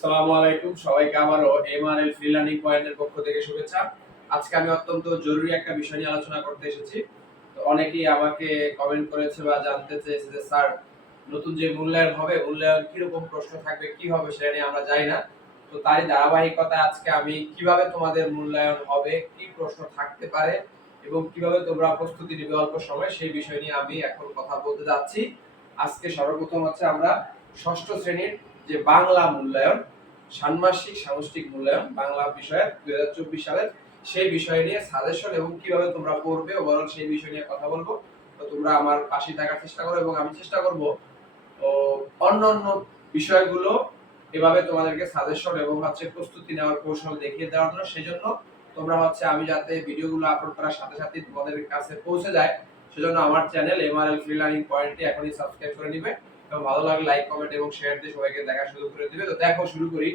আসসালামু আলাইকুম সবাইকে আবারও এমআরএল ফ্রি লার্নিং পয়েন্টের পক্ষ থেকে শুভেচ্ছা। আজকে আমি অত্যন্ত জরুরি একটা বিষয় নিয়ে আলোচনা করতে এসেছি। তো অনেকেই আমাকে কমেন্ট করেছে বা জানতে চেয়েছে যে স্যার নতুন যে মূল্যায়ন হবে, মূল্যায়ন কিরকম প্রশ্ন থাকবে, কি হবে সেটা নিয়ে আমরা জানি না। তো তারই ধারাবাহিকতায় আজকে আমি কিভাবে তোমাদের মূল্যায়ন হবে, কি প্রশ্ন থাকতে পারে এবং কিভাবে তোমরা প্রস্তুতি নিবে অল্প সময় সেই বিষয় নিয়ে আমি এখন কথা বলতে যাচ্ছি। আজকে সর্বপ্রথম হচ্ছে আমরা ষষ্ঠ শ্রেণীর যে বাংলা মূল্যায়ন, ষান্মাসিক সামষ্টিক মূল্যায়ন বাংলা বিষয়ের 2024 সালের সেই বিষয় নিয়ে সাজেশন এবং কিভাবে তোমরা পড়বে ওভারঅল সেই বিষয় নিয়ে কথা বলবো। তো তোমরা আমার পাশে থাকার চেষ্টা করো এবং আমি চেষ্টা করব অন্যান্য বিষয়গুলো এভাবে তোমাদেরকে সাজেশন এবং প্রস্তুতি নেওয়ার কৌশল দেখিয়ে দেওয়ার জন্য। সেজন্য তোমরা আমি যাতে ভিডিওগুলো আপলোড করার সাথে সাথে তোমাদের কাছে পৌঁছে যায়, সেজন্য আমার চ্যানেল এমআরএল ফ্রি লার্নিং পয়েন্টটি এখনই সাবস্ক্রাইব করে নিবে এবং ভালো লাগলে লাইক কমেন্ট এবং শেয়ার দিয়ে সবাইকে দেখার সুযোগ করে দিবে। তো দেখো শুরু করি।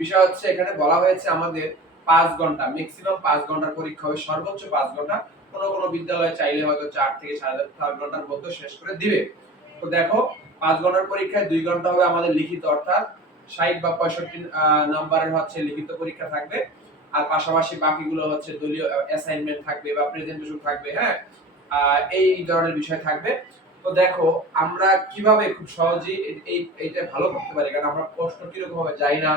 বিষয় হচ্ছে এখানে বলা হয়েছে আমাদের 5 ঘন্টা, ম্যাক্সিমাম 5 ঘন্টার পরীক্ষা হবে, সর্বোচ্চ 5 ঘন্টা। কোন কোন বিদ্যালয়ে চাইলে হয়তো 4 থেকে 4.5 ঘন্টার মধ্যে শেষ করে দিবে। তো দেখো 5 ঘন্টার পরীক্ষায় 2 ঘন্টা হবে আমাদের লিখিত, অর্থাৎ 60 বা 65 নাম্বারের লিখিত পরীক্ষা থাকবে। আর পাশাপাশি বাকিগুলো দলীয় অ্যাসাইনমেন্ট থাকবে বা প্রেজেন্টেশন থাকবে, হ্যাঁ? এই ধরনের বিষয় থাকবে। তো দেখো আমরা কিভাবে খুব সহজেই এইটা ভালো করতে পারি, কারণ আমরা প্রশ্ন কিরকম হবে জানি না,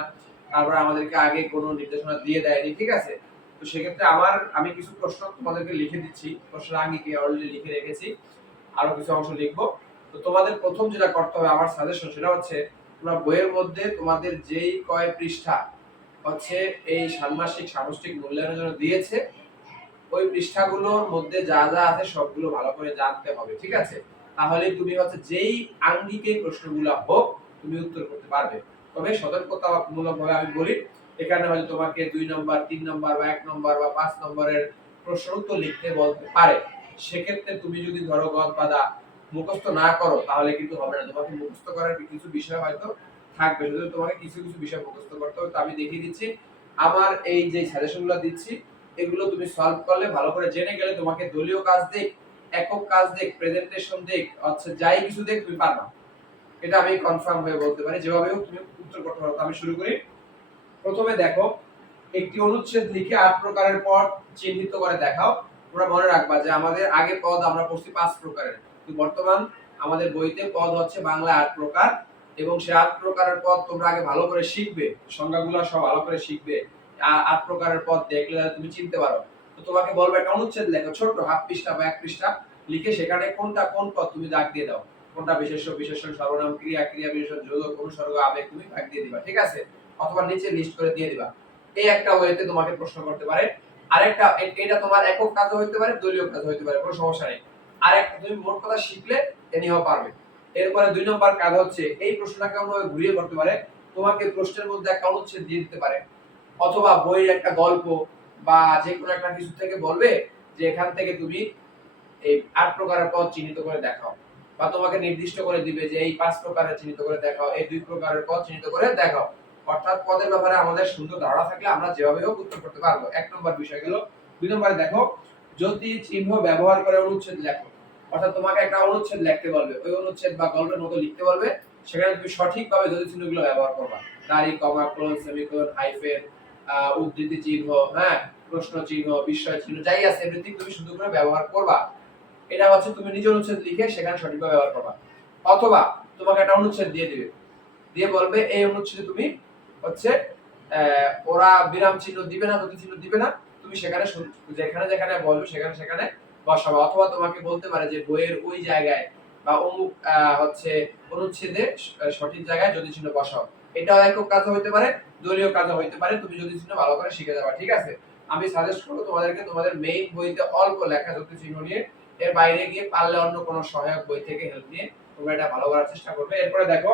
তারপরে আমাদেরকে আগে কোনো নির্দেশনা দিয়ে দেয়নি, ঠিক আছে? তো সেক্ষেত্রে আমি কিছু প্রশ্ন তোমাদেরকে লিখে দিচ্ছি, প্রশ্ন আঙ্গিকে অলরেডি লিখে রেখেছি, আরো কিছু অংশ লিখবো। তো তোমাদের প্রথম যেটা করতে হবে আমার সাজেশন সেটা হচ্ছে তোমরা বইয়ের মধ্যে তোমাদের যেই কয় পৃষ্ঠা এই ষান্মাসিক সামষ্টিক মূল্যায়নের জন্য দিয়েছে, ওই পৃষ্ঠাগুলোর মধ্যে যা যা আছে সবগুলো ভালো করে জানতে হবে, ঠিক আছে? তাহলে তুমি যেই আঙ্গিকে প্রশ্নগুলো হোক তুমি উত্তর করতে পারবে। তবে সতর্কতামূলকভাবে আমি বলি, এখানে হয়তো তোমাকে 2 নম্বর 3 নম্বর বা 1 নম্বর বা 5 নম্বরের প্রশ্ন উত্তর লিখতে বলতে পারে। সেক্ষেত্রে তুমি যদি ধরো গদ বাঁধা মুখস্থ না করো তাহলে কিন্তু হবে না। তোমাকে মুখস্থ করার কিছু বিষয় হয়তো থাকবে, শুধু তোমাকে কিছু কিছু বিষয় মুখস্থ করতে হবে। তো আমি দেখিয়ে দিচ্ছি আমার এই যে সাজেশনগুলো দিচ্ছি, এগুলো তুমি সলভ করলে ভালো করে জেনে গেলে তোমাকে দলীয় কাজ দিক, একক কাজ দিক, প্রেজেন্টেশন দিক, যাই কিছু দিক তুমি পারবা। এটা আমি কনফার্ম হয়ে বলতে পারি। যেভাবে হোক তুমি উত্তর করতে পারো। আমি শুরু করি। প্রথমে দেখো, একটি অনুচ্ছেদ লিখে 8 প্রকারের পদ চিহ্নিত করে দেখাও। তোমরা মনে রাখবা যে আমাদের আগে পদ আমরা পড়ছি 5 প্রকারের, কিন্তু বর্তমান আমাদের বইতে পদ বাংলায় 8 প্রকার এবং সেই 8 প্রকারের পদ তোমরা আগে ভালো করে শিখবে, সংজ্ঞাগুলো সব ভালো করে শিখবে। 8 প্রকারের পদ দেখলে তুমি চিনতে পারো। তো তোমাকে বলবে একটা অনুচ্ছেদ লেখো, ছোট হাফ পৃষ্ঠা বা 1 পৃষ্ঠা লিখে সেখানে কোনটা কোন পদ তুমি দাগ দিয়ে দাও। কোনটা বিশেষ্য, বিশেষণ, সর্বনাম, ক্রিয়া, ক্রিয়া বিশেষণ, যোজক, অনুসর্গ, আবেগ তুমি দাগ দিয়ে দিবা, ঠিক আছে? অথবা নিচে লিস্ট করে দিয়ে দিবা। এই একটা ওয়েতে তোমাকে প্রশ্ন করতে পারে। আরেকটা এটা তোমার একক কাজও হতে পারে, দলীয় কাজ হতে পারে, কোনো সমস্যা নেই। আরেকটা তুমি মোট কথা শিখলে এনিহাও পারবে। এরপরে 2 নম্বর কাজ এই প্রশ্নটা কেমন ভাবে ঘুরিয়ে করতে পারে, তোমাকে প্রশ্নের মধ্যে একটা অনুচ্ছেদ দিয়ে দিতে পারে, অথবা বইয়ের একটা গল্প বা যে কোনো একটা কিছু থেকে বলবে যে এখান থেকে তুমি এই 8 প্রকারের পদ চিহ্নিত করে দেখাও, বা তোমাকে নির্দিষ্ট করে দিবে যে এই 5 প্রকারের চিহ্নিত করে দেখাও, এই 2 প্রকারের পদ চিহ্নিত করে দেখাও। অর্থাৎ পদের ব্যাপারে আমাদের সুন্দর ধারণা থাকলে আমরা যেভাবে হোক উত্তর করতে পারবো। 1 নম্বর বিষয় গেল। 2 নম্বরে দেখো, জ্যোতি চিহ্ন ব্যবহার করে অনুচ্ছেদ লেখো। অর্থাৎ তোমাকে একটা অনুচ্ছেদ লিখতে বলবে, ওই অনুচ্ছেদ বা গল্পের মতো লিখতে বলবে, সেখানে তুমি সঠিকভাবে জ্যোতি চিহ্নগুলো ব্যবহার করবা। দাড়ি, কমা, ক্লোন, সেমিকোলন, হাইফেন, উদ্ধৃতি চিহ্ন, হ্যাঁ, প্রশ্ন চিহ্ন, বিস্ময় চিহ্ন, যাই আছে এভরিথিং তুমি সুন্দর করে ব্যবহার করবা। এটা তুমি নিজে অনুচ্ছেদ লিখে সেখানে সঠিকভাবে ব্যবহার করবা। অথবা তোমাকে একটা অনুচ্ছেদ দিয়ে দিবে, দিয়ে বলবে এই অনুচ্ছেদে তুমি ওরা বিরাম চিহ্ন দিবে না, জ্যোতি চিহ্ন দিবে না, তুমি সেখানে যেখানে যেখানে বলবে সেখানে সেখানে বসাবা। অথবা তোমাকে বলতে পারে যে বইয়ের ওই জায়গায় বা অমুক অনুচ্ছেদে সঠিক জায়গায় জ্যোতি চিহ্ন বসাও। এটাও একক কাজ হইতে পারে, দলীয় কাজ হইতে পারে, তুমি জ্যোতি চিহ্ন ভালো করে শিখে যাবা, ঠিক আছে? আমি সাজেস্ট করব তোমাদেরকে তোমাদের মেইন বইতে অল্প লেখা জ্যোতি চিহ্ন নিয়ে, এর বাইরে গিয়ে পারলে অন্য কোনো সহায়ক বই থেকে হেল্প নিয়ে তোমরা এটা ভালো করার চেষ্টা করবে। এরপরে দেখো,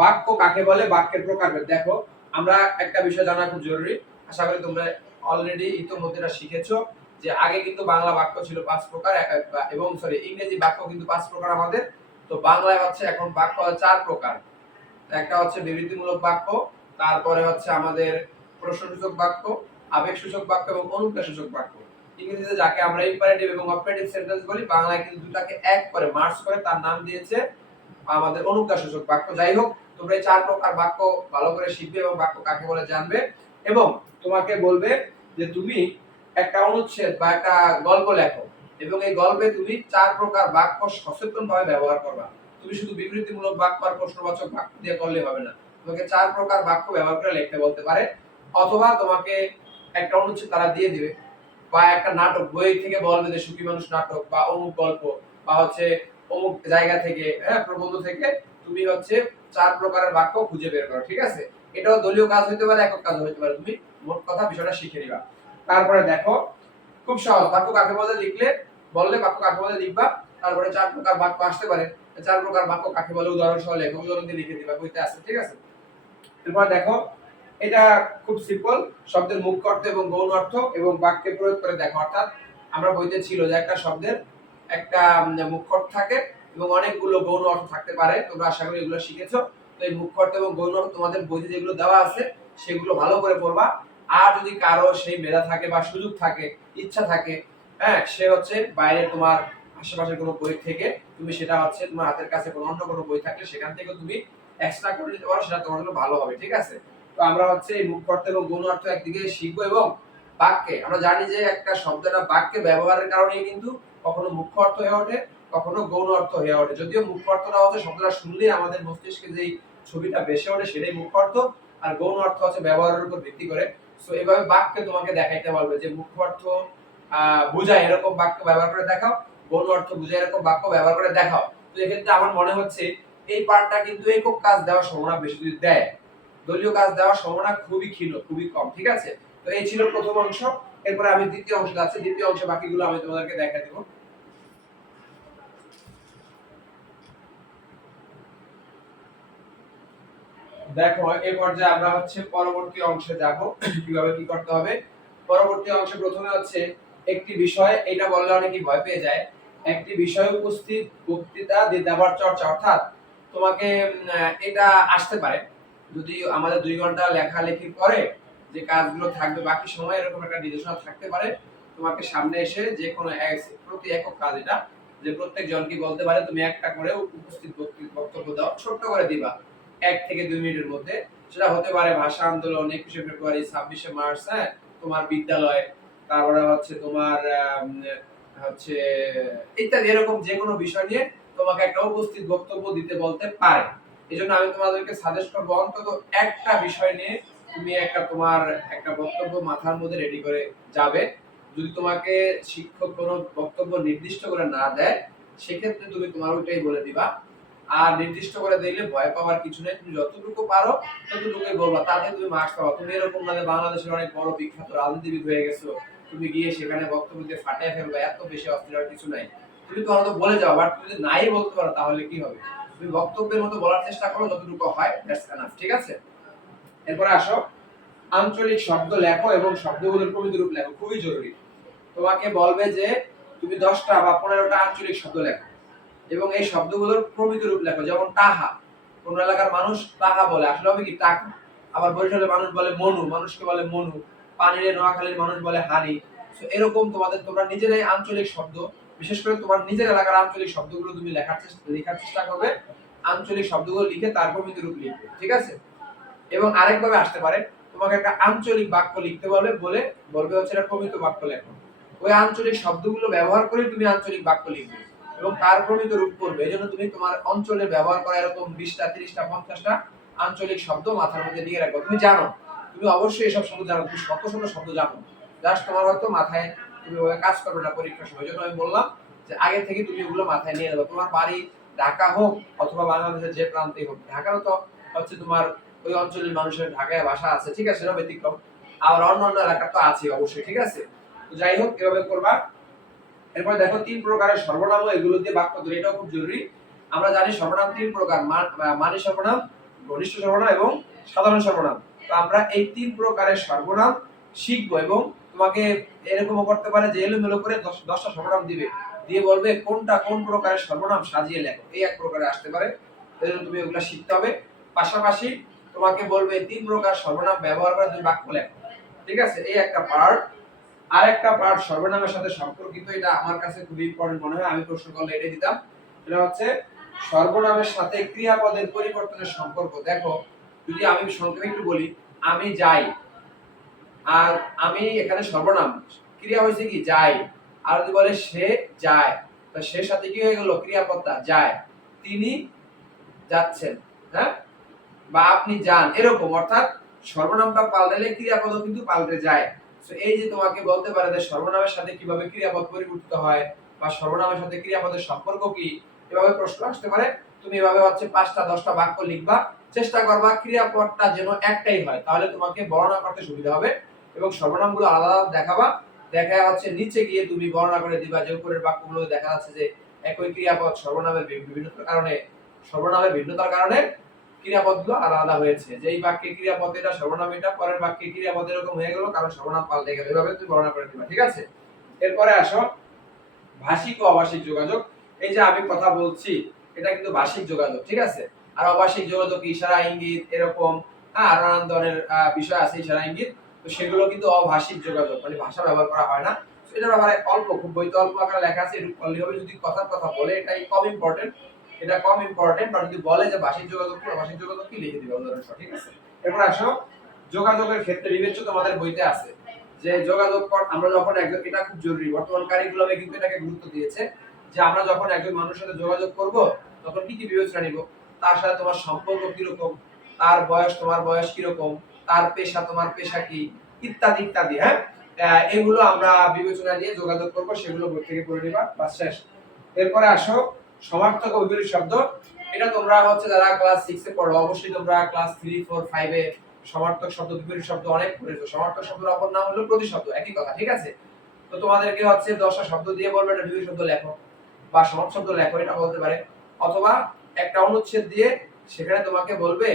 বাক্য কাকে বলে, বাক্যের প্রকারভেদ। দেখো, আমরা একটা বিষয় জানা খুব জরুরি, আশা করি তোমরা অলরেডি ইতোমধ্যে এটা শিখেছো যে আগে কিন্তু বাংলা বাক্য ছিল 5 প্রকার এবং ইংরেজি বাক্য কিন্তু 5 প্রকার আমাদের। তো বাংলায় এখন বাক্য 4 প্রকার। একটা বিবৃতিমূলক বাক্য, তারপরে আমাদের প্রশ্নসূচক বাক্য, আবেগসূচক বাক্য এবং অনুক্রিয়াসূচক বাক্য। ইংরেজিতে যাকে আমরা ইম্পারেটিভ এবং অপারেটিভ সেন্টেন্স বলি, বাংলায় কিন্তু দুটাকে এক করে মার্জ করে তার নাম দিয়েছে আমাদের অনুক্রিয়াসূচক বাক্য। যাই হোক, তোমরা এই 4 প্রকার বাক্য ভালো করে শিখবে এবং বাক্য কাকে বলে জানবে, এবং তোমাকে বলবে যে তুমি একটা অনুচ্ছেদ বা একটা গল্প লেখো এবং এই গল্পে তুমি 4 প্রকার বাক্য সচেতনভাবে ব্যবহার করবা। তুমি শুধু বিবৃতিমূলক বাক্য আর প্রশ্নবাচক বাক্য দিয়ে করলে হবে না, তোমাকে 4 প্রকার বাক্য ব্যবহার করে লিখতে বলতে পারে, অথবা তোমাকে একটা অনুচ্ছেদ তারা দিয়ে দিবে, বা একটা নাটক বই থেকে বলবে যে সুখী মানুষ নাটক বা অমুক গল্প বা হচ্ছে অমুক জায়গা থেকে, হ্যাঁ, প্রবন্ধ থেকে তুমি হচ্ছে 4 প্রকারের বাক্য খুঁজে বের করো। ঠিক আছে, এটাও দলীয় কাজ হতে পারে, একক কাজ হতে পারে, তুমি মোট কথা বিষয়টা শিখে নিবা। তারপরে দেখো, খুব সহজ, বাক্য কাকে বলে লিখলে বললে বাক্য কাকে বলে লিখবা, তারপরে 4 প্রকার বাক্য আসতে পারে, 4 প্রকার বাক্য কাকে বলে উদাহরণ সহ লেখো, উদাহরণ দিয়ে লিখে দিবা, বইতে আছে। ঠিক আছে, এরপর দেখো, এটা খুব সিম্পল, শব্দের মুখ্য অর্থ এবং গৌণ অর্থ এবং বাক্যে প্রয়োগ করে দেখো। অর্থাৎ আমরা বইতে ছিল যে একটা শব্দের একটা মুখ্য অর্থ থাকে এবং অনেকগুলো গৌণ অর্থ থাকতে পারে, তোমরা আশা করি এগুলো শিখেছো। তো এই মুখ্য অর্থ এবং গৌণ অর্থ তোমাদের বইতে যেগুলো দেওয়া আছে সেগুলো ভালো করে পড়বা। আর যদি কারো সেই মেধা থাকে বা সুযোগ থাকে, ইচ্ছা থাকে, হ্যাঁ, সে হচ্ছে বাইরে তোমার আশেপাশের কোনো বই থেকে তুমি সেটা হচ্ছে তোমার হাতের কাছে কোনো অন্য কোনো বই থাকলে সেখান থেকে তুমি এক্সট্রা করে নিতে পারো, সেটা তোমার জন্য ভালো হবে। ঠিক আছে, তো আমরা হচ্ছে এই মুখ্য অর্থ এবং গৌণ অর্থ একদিকে শিখবো, এবং বাক্যে আমরা জানি যে একটা শব্দটা বাক্যে ব্যবহারের কারণেই কিন্তু কখনো মুখ্য অর্থ হয়ে ওঠে, কখনো গৌণ অর্থ হয়ে ওঠে। যদিও মুখ্য অর্থটা হচ্ছে শব্দটা শুনলেই আমাদের মস্তিষ্কে যেই ছবিটা ভেসে ওঠে সেটাই মুখ্য অর্থ, আর গৌণ অর্থ হচ্ছে ব্যবহারের উপর ভিত্তি করে। সো এভাবে বাক্যে তোমাকে দেখাইতে পারবে যে মুখ্য অর্থ বোঝায় এরকম বাক্য ব্যবহার করে দেখাও, গৌণ অর্থ বোঝায় এরকম বাক্য ব্যবহার করে দেখাও। তো এক্ষেত্রে আমার মনে হচ্ছে এই পার্টটা কিন্তু একক কাজ দেওয়ার সম্ভাবনা বেশি, যদি দেয় দলীয় কাজ দেওয়ার সম্ভাবনা খুবই ক্ষীণ, খুবই কম। ঠিক আছে, তো এই ছিল প্রথম অংশ। এরপরে আমি দ্বিতীয় অংশে যাচ্ছি, দ্বিতীয় অংশে বাকিগুলো আমি তোমাদেরকে দেখাই দেব। দেখো, এই পর্যায়ে আমরা হচ্ছে পরবর্তী অংশে যাব, কিভাবে কি করতে হবে। পরবর্তী অংশে প্রথমে হচ্ছে একটি বিষয়, এটা বললে অনেকেই ভয় পেয়ে যায়, একটি বিষয় উপস্থিত বক্তৃতা দেবার চর্চা। অর্থাৎ তোমাকে এটা আসতে পারে যদি আমাদের 2 ঘন্টা লেখালেখির পরে যে কাজগুলো থাকবে বাকি সময় এরকম একটা নির্দেশনা থাকতে পারে, তোমাকে সামনে এসে যে কোনো প্রতি একক কাজ এটা, যে প্রত্যেক জনকে বলতে পারে তুমি একটা করে উপস্থিত বক্তব্য দাও, ছোট্ট করে দিবা 1 থেকে 2 মিনিটের মধ্যে। সেটা হতে পারে ভাষা আন্দোলন, 21শে ফেব্রুয়ারি, 26শে মার্চ, হ্যাঁ, তোমার বিদ্যালয়, তারপরে হচ্ছে তোমার হচ্ছে ইত্যাদি, এরকম যে কোনো বিষয় নিয়ে তোমাকে একটা উপস্থিত বক্তব্য দিতে বলতে পারে। এজন্য আমি তোমাদেরকে সাজেস্ট করব অন্তত একটা বিষয় নিয়ে তুমি একটা তোমার একটা বক্তব্য মাথার মধ্যে রেডি করে যাবে। যদি তোমাকে শিক্ষক কোনো বক্তব্য নির্দিষ্ট করে না দেয় সেক্ষেত্রে তুমি তোমার ওইটাই বলে দিবা। আর নির্দিষ্ট করে দিলে ভয় পাওয়ার কিছু নেই, তুমি যতটুকু পারো ততটুকুই বলবা, তাতে তুমি মার্কস পাবা। তুমি এরকম না যে বাংলাদেশের অনেক বড় বিখ্যাত রাজনীতিবিদ হয়ে গেছো, তুমি গিয়ে সেখানে বক্তব্য দিয়ে ফাটিয়ে ফেলবে, এত বেশি অস্থির কিছু নাই। তুমি তো হয়তো বলে যাও, বাট তুমি যদি নাই বলতে পারো তাহলে কি হবে? তুমি বক্তব্যের মতো বলার চেষ্টা করো, যতটুকু হয় দ্যাটস এনাফ। ঠিক আছে, এরপরে আসো, আঞ্চলিক শব্দ লেখো এবং শব্দগুলোর প্রমিত রূপ লেখো। খুবই জরুরি, তোমাকে বলবে যে তুমি 10টা বা 15টা আঞ্চলিক শব্দ লেখো এবং এই শব্দগুলোর প্রমিত রূপ লেখো। যেমন টাহা, কোন এলাকার মানুষ টাহা বলে, আসলে হবে কি টাকা। আবার বরিশালের মানুষ বলে মনু, মানুষকে বলে মনু। পানিরে নোয়াখালীর মানুষ বলে হানি। সো এরকম তোমরা নিজেরাই আঞ্চলিক শব্দ, বিশেষ করে তোমার নিজের এলাকার আঞ্চলিক শব্দগুলো তুমি লেখার চেষ্টা করবে। আঞ্চলিক শব্দগুলো লিখে তার প্রমিত রূপ লিখবে। ঠিক আছে, এবং আরেকভাবে আসতে পারে, তোমাকে একটা আঞ্চলিক বাক্য লিখতে বলবে হচ্ছে এটা প্রমিত বাক্য লেখো। ওই আঞ্চলিক শব্দগুলো ব্যবহার করে তুমি আঞ্চলিক বাক্য লিখবে এবং তার প্রমিত রূপ করবে। এজন্য তুমি তোমার অঞ্চলে ব্যবহার করা এরকম 20টা, 30টা, 50টা আঞ্চলিক শব্দ মাথার মধ্যে নিয়ে রাখো। তুমি জানো, তুমি অবশ্যই এসব শব্দ জানো, তুমি শত শত শব্দ জানো, জাস্ট তোমার হয়তো মাথায় তুমি ওই কাজ করবে না পরীক্ষার সময়। জন্য আমি বললাম যে আগে থেকে তুমি ওগুলো মাথায় নিয়ে নেবে। তোমার বাড়ি ঢাকা হোক অথবা বাংলাদেশের যে প্রান্তেই হোক, ঢাকারও তো হচ্ছে তোমার ওই অঞ্চলের মানুষের ঢাকায় ভাষা আছে, ঠিক আছে, সেটা ব্যতিক্রম। আর অন্যান্য এলাকা তো আছে অবশ্যই। ঠিক আছে, তো যাই হোক, এভাবে করবা। এরপর দেখো 3 প্রকারের সর্বনাম, এগুলো দিয়ে বাক্য তৈরি, এটাও খুব জরুরি। আমরা জানি সর্বনাম 3 প্রকার, মানি সর্বনাম, ঘনিষ্ঠ সর্বনাম এবং সাধারণ সর্বনাম। তো আমরা এই 3 প্রকারের সর্বনাম শিখবো এবং তোমাকে এরকমও করতে পারে যে এলোমেলো করে 10টা সর্বনাম দিবে, দিয়ে বলবে কোনটা কোন প্রকারের সর্বনাম সাজিয়ে লেখো। এই এক প্রকারে আসতে পারে, এজন্য তুমি ওগুলা শিখতে হবে। পাশাপাশি তোমাকে বলবে 3 প্রকার সর্বনাম ব্যবহার করে তুমি বাক্য লেখো। ঠিক আছে, এই একটা পার্ট। আরেকটা পার্ট সর্বনামের সাথে সম্পর্কিত, এটা আমার কাছে খুবই ইম্পর্টেন্ট মনে হয়, আমি প্রশ্ন করলে এটাই দিতাম। এটা হচ্ছে সর্বনামের সাথে ক্রিয়াপদের পরিবর্তনের সম্পর্ক। দেখো, যদি আমি সংক্ষেপে একটু বলি, আমি যাই, আর আমি এখানে সর্বনাম, ক্রিয়া হয়েছে কি যাই, আর যদি বলে সে যায়, তো সে সাথে কি হয়ে গেল ক্রিয়াপদটা যায়, তিনি যাচ্ছেন, হ্যাঁ, বা আপনি যান, এরকম। অর্থাৎ সর্বনামটা পাল্টালে ক্রিয়াপদও কিন্তু পাল্টে যায়। তো এই যে তোমাকে বলতে পারে যে সর্বনামের সাথে কিভাবে ক্রিয়াপদ পরিবর্তিত হয়, বা সর্বনামের সাথে ক্রিয়াপদের সম্পর্ক কি, এভাবে প্রশ্ন আসতে পারে। তুমি এভাবে হচ্ছে 5টা 10টা বাক্য লিখবা, চেষ্টা করবা ক্রিয়াপদটা যেন একটাই হয়, তাহলে তোমাকে বর্ণনা করতে সুবিধা হবে। এবং সর্বনামগুলো আলাদা আলাদা দেখাবা, দেখা হচ্ছে নিচে গিয়ে তুমি বর্ণনা করে দিবা, যে উপরের বাক্যগুলো দেখা যাচ্ছে যে একই ক্রিয়াপদ সর্বনামের বিভিন্নতার কারণে, সর্বনামের ভিন্নতার কারণে ক্রিয়াপদগুলো আলাদা হয়েছে। যে এই বাক্যে ক্রিয়াপদ এটা, সর্বনাম এটা, পরের বাক্যে ক্রিয়াপদ এরকম হয়ে গেল কারণ সর্বনাম পাল্টে গেল। এভাবে তুমি বর্ণনা করে দিবা, ঠিক আছে? এরপরে আসো ভাষিক ও অভাষিক যোগাযোগ। এই যে আমি কথা বলছি, এটা কিন্তু ভাষিক যোগাযোগ, ঠিক আছে? আর অভাষিক যোগাযোগ ইশারা, ইঙ্গিত, এরকম আর নানান ধরনের বিষয় আছে, ইশারা, ইঙ্গিত। তো সেগুলো কিন্তু অভাষিক যোগাযোগ, মানে ভাষা ব্যবহার করা হয় না। এটার ব্যাপারে অল্প, খুব বইতে অল্প আকারে লেখা আছে, একটু পড়লেই হবে। যদি কথার কথা বলে এটাই কম ইম্পর্টেন্ট, এটা কম ইম্পর্টেন্ট, বা যদি বলে যে ভাষিক যোগাযোগ কি, অভাষিক যোগাযোগ কি, লিখে দিবে উদাহরণ সহ, ঠিক আছে? এরপর আসো যোগাযোগের ক্ষেত্রে বিবেচ্য, তোমাদের বইতে আছে যে যোগাযোগ আমরা যখন একজন, এটা খুব জরুরি, বর্তমান কারিকুলামে কিন্তু এটাকে গুরুত্ব দিয়েছে, যে আমরা যখন একজন মানুষের সাথে যোগাযোগ করব তখন কি কি বিবেচনা নিব, তার সাথে তোমার সম্পর্ক কিরকম, তার বয়স তোমার বয়স কিরকম, তার পেশা তোমার পেশা কি, ইত্যাদি ইত্যাদি, হ্যাঁ, এগুলো আমরা বিবেচনা নিয়ে যোগাযোগ করব, সেগুলো বই থেকে পড়ে নিবা, বাস শেষ। এরপরে আসো সমার্থক ও বিপরীত শব্দ। এটা তোমরা হচ্ছে যারা ক্লাস 6 এ পড়ো, অবশ্যই তোমরা ক্লাস 3 4 5 এ সমার্থক শব্দ বিপরীত শব্দ অনেক পড়েছো। সমার্থক শব্দের অপর নাম হলো প্রতিশব্দ, একই কথা, ঠিক আছে? তো তোমাদেরকে হচ্ছে 10টা শব্দ দিয়ে বলবে এটা বিপরীত শব্দ লেখো, বা সমার্থক শব্দ লেখো, এটা বলতে পারে। অথবা একটা অনুচ্ছেদ দিয়ে সেখানে তোমাকে বলবে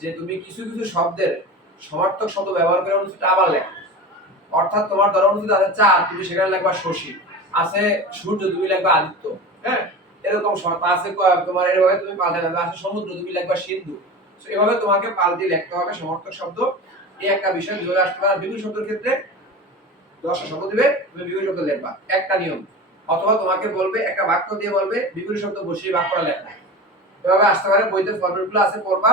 যে তুমি কিছু কিছু শব্দের সমার্থক শব্দ ব্যবহার করে অনুচ্ছেদটা আবার লেখো। অর্থাৎ তোমার ধরো অনুচ্ছেদ আছে চাঁদ, তুমি সেখানে লিখবা শশী, আছে সূর্য, তুমি লিখবা আদিত্য, হ্যাঁ, এরকম শর্ত আছে। তোমার এভাবে তুমি পাল্টে দেবে, আছে সমুদ্র, তুমি লিখবা সিন্ধু। সো এভাবে তোমাকে পাল্টে লিখতে হবে সমার্থক শব্দ। এই একটা বিষয় ধরে আসতে পারে। বিপরীত শব্দের ক্ষেত্রে 10টা শব্দ দিবে, তুমি বিপরীত শব্দ লিখবা, একটা নিয়ম। অথবা তোমাকে বলবে একটা বাক্য দিয়ে বলবে বিপরীত শব্দ বসিয়ে বাক্যটা লেখা, এভাবে আসতে পারে। বইতে ফরম্যাটগুলো আছে, পড়বা,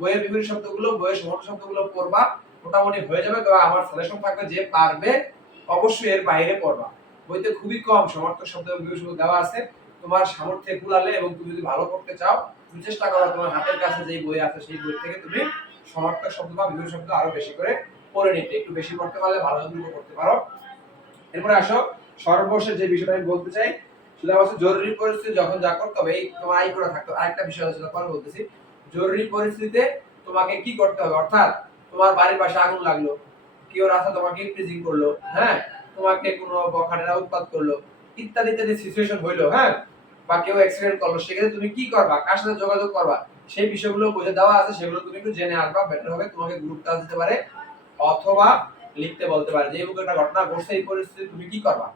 বইয়ের বিপরীত শব্দগুলো, বইয়ের সমার্থক শব্দগুলো পড়বা, মোটামুটি হয়ে যাবে। তবে আমার সাজেশন থাকবে যে পারবে অবশ্যই এর বাইরে পড়বা। বইতে খুবই কম সমার্থক শব্দ এবং বিপরীত শব্দ দেওয়া আছে, তোমার সামর্থ্যে কুলালে এবং তুমি যদি ভালো করতে চাও, তুমি চেষ্টা করো তোমার হাতের কাছে যেই বই আছে সেই বই থেকে তুমি সমার্থক শব্দ বা বিপরীত শব্দ আরো বেশি করে পড়ে নিতে, একটু বেশি পড়তে পারলে ভালো দ্রুত করতে পারো। এরপরে আসো সর্বশেষ যে বিষয়টা আমি বলতে চাই, সেটা হচ্ছে জরুরি পরিস্থিতি যখন যা করতে হবে, এই তোমার আই করে থাকতো। আরেকটা বিষয় আলোচনা পরে বলতেছি। জরুরি পরিস্থিতিতে তোমাকে কি করতে হবে, অর্থাৎ তোমার বাড়ির পাশে আগুন লাগলো, কেউ রাস্তা তোমাকে ইমপ্রিজিং করলো, হ্যাঁ, তোমাকে কোনো বখাটেরা উৎপাত করলো, ইত্যাদি ইত্যাদি সিচুয়েশন হইলো, হ্যাঁ, বা কেউ অ্যাক্সিডেন্ট করলো, সেক্ষেত্রে তুমি কি করবা, কার সাথে যোগাযোগ করবা, সেই বিষয়গুলো বুঝে দেওয়া আছে, সেগুলো তুমি একটু জেনে আসবা, বেটার হবে। তোমাকে গ্রুপ কাজ দিতে পারে, অথবা লিখতে বলতে পারে যে এই একটা ঘটনা ঘটছে, এই পরিস্থিতিতে তুমি কি করবা,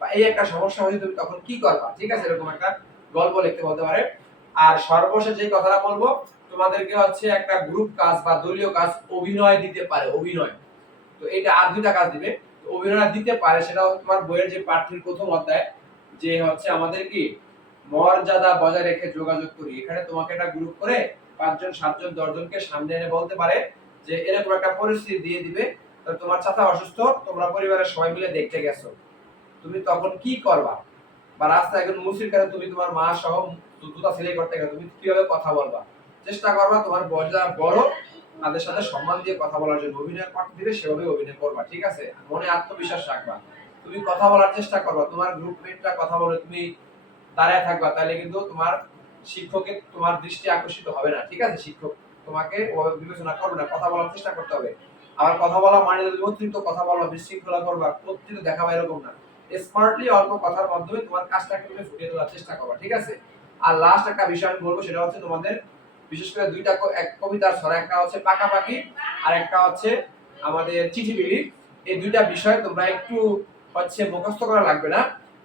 বা এই একটা সমস্যা হয়েছে তুমি তখন কি করবা, ঠিক আছে? এরকম একটা গল্প লিখতে বলতে পারে। আর সর্বশেষ যে কথাটা বলবো, তোমাদেরকে হচ্ছে একটা গ্রুপ কাজ বা দলীয় কাজ অভিনয় দিতে পারে, অভিনয়। তো এটা আর দুইটা কাজ দিবে। তো অভিনয় দিতে পারে, সেটা তোমার বইয়ের যে পাঠ্যের প্রথম অধ্যায়, যে হচ্ছে আমাদের কি মর্যাদা বজায় রেখে যোগাযোগ করি, এখানে তোমাকে একটা গ্রুপ করে 5 জন 7 জন 10 জনকে সামনে এনে বলতে পারে যে এরকম একটা পরিস্থিতি দিয়ে দিবে, তোমার চাচা অসুস্থ, তোমরা পরিবারের সবাই মিলে দেখতে গেছো, তুমি তখন কি করবা, বা রাস্তায় একজন মুসির কাছে তুমি তোমার মা সহ জুতা সেলাই করতে গেছো, তুমি কিভাবে কথা বলবা, চেষ্টা করবা তোমার বয়স যারা বড় তাদের সাথে সম্মান দিয়ে কথা বলার জন্য। অভিনয় করতে দিলে সেভাবে অভিনয় করবা, ঠিক আছে? মনে আত্মবিশ্বাস রাখবা, তুমি কথা বলার চেষ্টা করবা, তোমার গ্রুপমেটরা কথা বলে তুমি দাঁড়ায় থাকবা, তাহলে কিন্তু তোমার শিক্ষকের তোমার দৃষ্টি আকর্ষিত হবে না, ঠিক আছে? শিক্ষক তোমাকে ওভাবে বিবেচনা করবে না, কথা বলার চেষ্টা করতে হবে। আবার কথা বলা মানে যদি অতিরিক্ত কথা বলা, বিশৃঙ্খলা করবা, প্রতিদিন দেখাবা, এরকম না। স্মার্টলি অল্প কথার মাধ্যমে তোমার কাজটাকে তুমি ফুটিয়ে তোলার চেষ্টা করবা, ঠিক আছে? আর লাস্ট একটা বিষয় আমি বলবো, সেটা হচ্ছে তোমাদের বিশেষ করে দুইটা এক কবিতার ছড়া, একটা হচ্ছে পাকাপাকি আর একটা হচ্ছে আমাদের চিঠি বিলি। এই দুইটা বিষয় তোমরা একটু হচ্ছে মুখস্থ করা লাগবে না,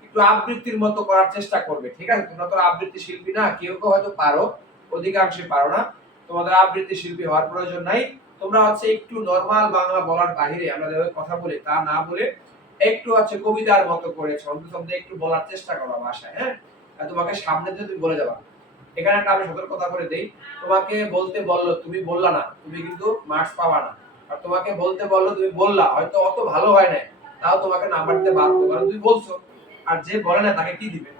একটু আবৃত্তির মতো করার চেষ্টা করবে, ঠিক আছে? তোমরা তো আবৃত্তি শিল্পী না, কেউ কেউ হয়তো পারো, অধিকাংশে পারো না, তোমাদের আবৃত্তি শিল্পী হওয়ার প্রয়োজন নাই। তোমরা হচ্ছে একটু নরমাল বাংলা বলার বাহিরে আমরা যেভাবে কথা বলি তা না বলে একটু হচ্ছে কবিতার মতো করে ছন্দে ছন্দে একটু বলার চেষ্টা করো ভাষায়, হ্যাঁ? আর তোমাকে সামনে দিয়ে তুমি বলে যাবা এখানে একটা আমি সতর্কতা করে দেই, তোমাকে বলতে বললো তুমি বললা না, তুমি কিন্তু মার্কস পাবা না। আর তোমাকে বলতে বললো তুমি বললা, হয়তো অত ভালো হয় না, তাও তোমাকে নাম্বার দিতে বাধ্য, কারণ তুমি বলছো। আর যে বলে না তাকে কি দিবে?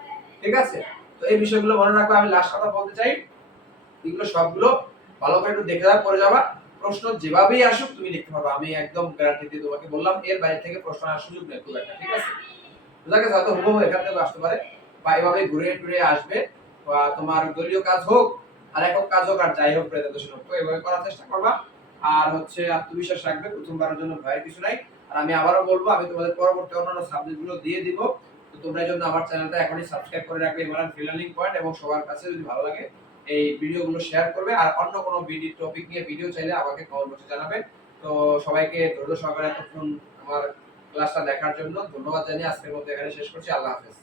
ঠিক আছে? তো এই বিষয়গুলো মনে রাখবে। আমি লাস্ট কথা বলতে চাই, এগুলো সবগুলো ভালো করে একটু দেখে পড়ে যাবা। প্রশ্ন যেভাবেই আসুক তুমি লিখতে পারবে, আমি একদম গ্যারান্টি দিয়ে তোমাকে বললাম, এর বাইরে থেকে প্রশ্ন আসার সুযোগ নেই খুব একটা। ঠিক আছে? যাকে হয়তো হুবহু এখান থেকে আসতে পারে, বা এভাবে ঘুরে টুরে আসবে, বা তোমার দলীয় কাজ হোক আর একক কাজ হোক আর যাই হোক প্রেজেন্টেশন হোক, তো এভাবে করার চেষ্টা করবা। আর হচ্ছে আত্মবিশ্বাস রাখবে, প্রথমবারের জন্য ভয়ের কিছু নাই। আর আমি আবারও বলবো, আমি তোমাদের পরবর্তী অন্যান্য সাবজেক্ট গুলো দিয়ে দিব। তো তোমরা এই জন্য আমার চ্যানেলটা এখনই সাবস্ক্রাইব করে রাখবে, ইমরান ফ্রি লার্নিং পয়েন্ট, এবং সবার কাছে যদি ভালো লাগে এই ভিডিওগুলো শেয়ার করবে। আর অন্য কোনো ভিডিও টপিক নিয়ে ভিডিও চাইলে আমাকে কমেন্ট বক্সে জানাবে। তো সবাইকে ধৈর্য সহকারে এতক্ষণ আমার ক্লাসটা দেখার জন্য ধন্যবাদ জানিয়ে আজকের মতো এখানে শেষ করছি। আল্লাহ হাফেজ।